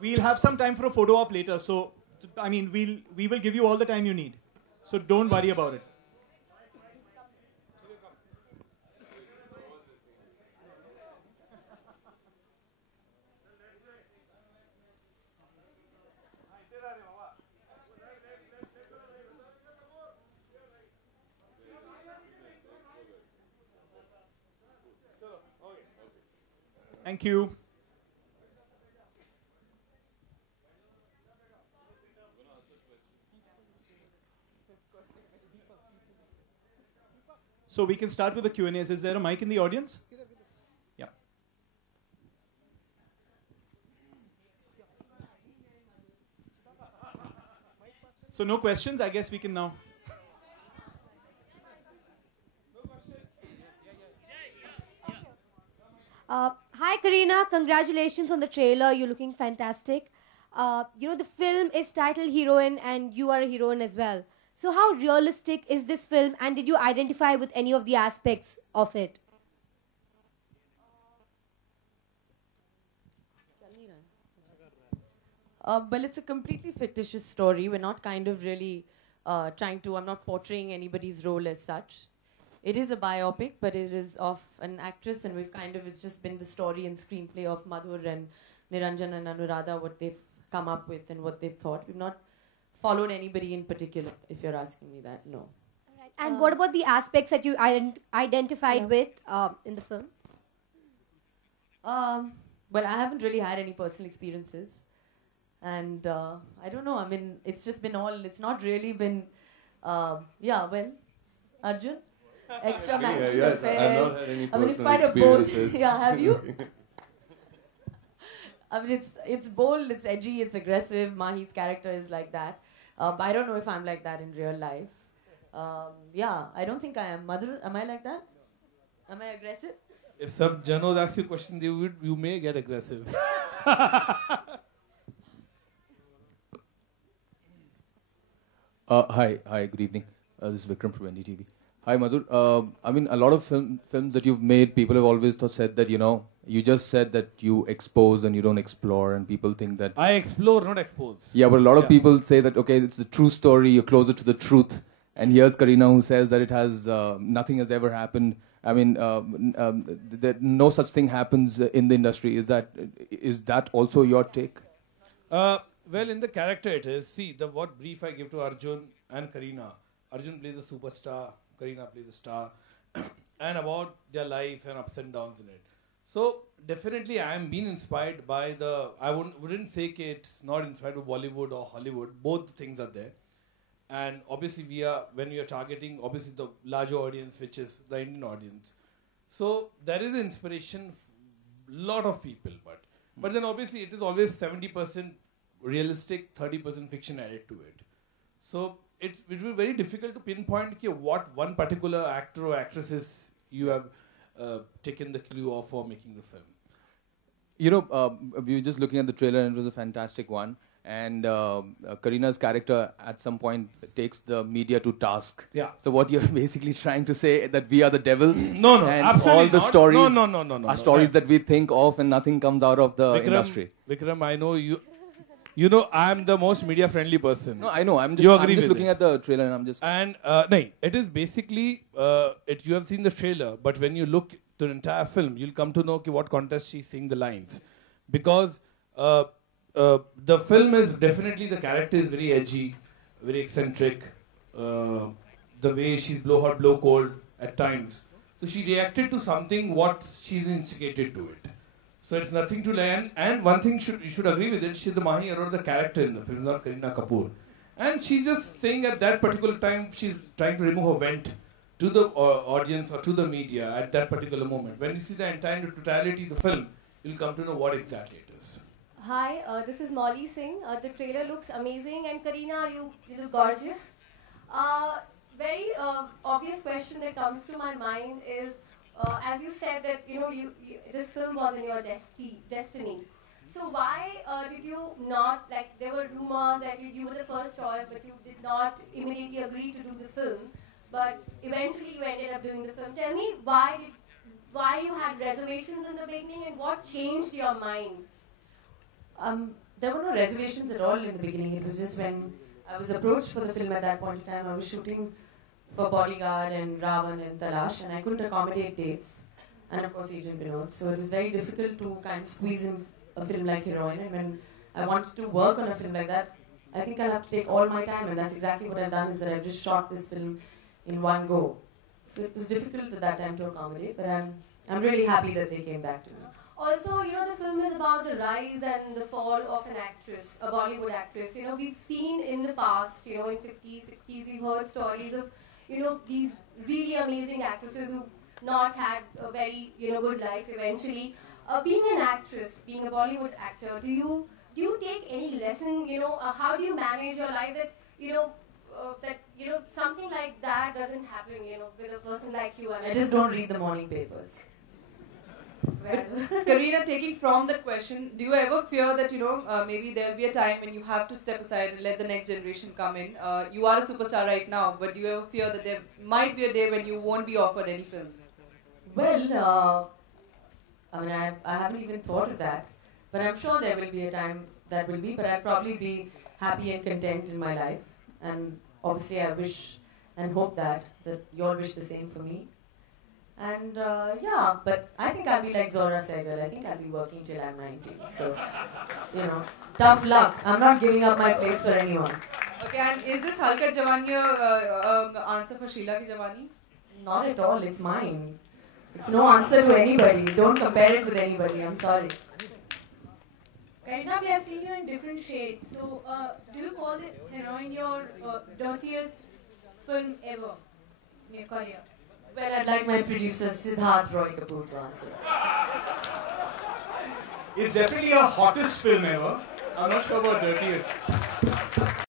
We'll have some time for a photo op later. So, I mean, we will give you all the time you need. So don't worry about it. Thank you. So we can start with the Q&As. Is there a mic in the audience? Yeah. So no questions. I guess we can now. Hi, Kareena. Congratulations on the trailer. You're looking fantastic. The film is titled Heroine, and you are a heroine as well. So how realistic is this film, and did you identify with any of the aspects of it? Well, it's a completely fictitious story. We're not kind of really I'm not portraying anybody's role as such. It is a biopic, but it is of an actress, and it's just been the story and screenplay of Madhur and Niranjan and Anuradha, what they've come up with and what they've thought. We've not followed anybody in particular, if you're asking me that, no. Right. And what about the aspects that you identified with in the film? Well, I haven't really had any personal experiences. And I don't know, I mean, it's just been it's not really been, Arjun? Extramarital affairs. I've not had any I mean, it's personal quite a bold. experiences. Yeah, have you? I mean, it's bold, it's edgy, it's aggressive. Mahi's character is like that. But I don't know if I'm like that in real life. I don't think I am. Mother, am I like that? Am I aggressive? If some journos ask you questions, you may get aggressive. Hi, good evening. This is Vikram from NDTV. Hi, Madhur. I mean, a lot of films that you've made, people have always said that, you just said that you expose and you don't explore, and people think that... I explore, not expose. Yeah, but a lot of people say that, okay, it's a true story, you're closer to the truth. And here's Kareena who says that it has, nothing has ever happened. I mean, that no such thing happens in the industry. Is that also your take? Well, in the character it is. See, what brief I give to Arjun and Kareena. Arjun plays a superstar, Kareena plays a star, and about their life and ups and downs in it. So definitely I am being inspired by I wouldn't say it's not inspired by Bollywood or Hollywood. Both things are there. And obviously when we are targeting obviously the larger audience, which is the Indian audience. So there is inspiration, lot of people, but then obviously it is always 70% realistic, 30% fiction added to it. So it will be very difficult to pinpoint what one particular actor or actresses you have taken the clue of for making the film. We were just looking at the trailer and it was a fantastic one. And Kareena's character at some point takes the media to task. Yeah. So what you're basically trying to say that we are the devils? No, and absolutely all the not. stories No, are stories that we think of and nothing comes out of the industry. Vikram, I know you. I'm the most media-friendly person. No, I know. I'm just looking at the trailer and I'm just... And, it is basically, you have seen the trailer, but when you look to the entire film, you'll come to know what context she's saying the lines. Because the film is definitely, the character is very edgy, very eccentric. The way she's blow hot, blow cold at times. So she reacted to something what she's instigated to it. So it's nothing to learn. And one thing you should agree with it, she's the Mahi Arora, the character in the film, not Kareena Kapoor. And she's just saying at that particular time, she's trying to remove her vent to the audience or to the media at that particular moment. When you see the entire totality of the film, you'll come to know what exactly it is. Hi, this is Molly Singh. The trailer looks amazing, and Kareena, you look gorgeous. Very obvious question that comes to my mind is, as you said that this film was in your destiny. So why did you not, there were rumors that you were the first choice, but you did not immediately agree to do the film, but eventually you ended up doing the film. Tell me why you had reservations in the beginning and what changed your mind? there were no reservations at all in the beginning. It was just when I was approached for the film at that point in time, I was shooting for Bodyguard and Ravan and Talash, and I couldn't accommodate dates. And of course, Agent Vinod. So it was very difficult to kind of squeeze in a film like Heroine. And when I wanted to work on a film like that, I think I'll have to take all my time. And that's exactly what I've done, is that I've just shot this film in one go. So it was difficult at that time to accommodate, but I'm really happy that they came back to me. Also, you know, the film is about the rise and the fall of an actress, a Bollywood actress. You know, we've seen in the past, you know, in 50s, 60s, we've heard stories of, you know, these really amazing actresses who've not had a very, you know, good life eventually. Being an actress, being a Bollywood actor, do you take any lesson, you know, how do you manage your life that, you know, something like that doesn't happen, you know, with a person like you? I just don't read the morning papers. Well, Kareena, taking from that question, do you ever fear that, you know, maybe there'll be a time when you have to step aside and let the next generation come in? You are a superstar right now, but do you ever fear that there might be a day when you won't be offered any films? Well, I mean, I haven't even thought of that. But I'm sure there will be a time that will be, but I'll probably be happy and content in my life. And obviously I wish and hope that you all wish the same for me. And yeah, but I think I'll be like Zora Sehgal. I think I'll be working till I'm 90. So, you know, tough luck. I'm not giving up my place for anyone. Okay, and is this Halkat Jawani a answer for Sheila Ki Jawani? Not at all. It's mine. It's no answer to anybody. Don't compare it with anybody. I'm sorry. Kareena, we have seen you in different shades. So, do you call it Heroine your dirtiest film ever in your career? Well, I'd like my producer Siddharth Roy Kapoor to answer. It's definitely our hottest film ever. I'm not sure about dirtiest.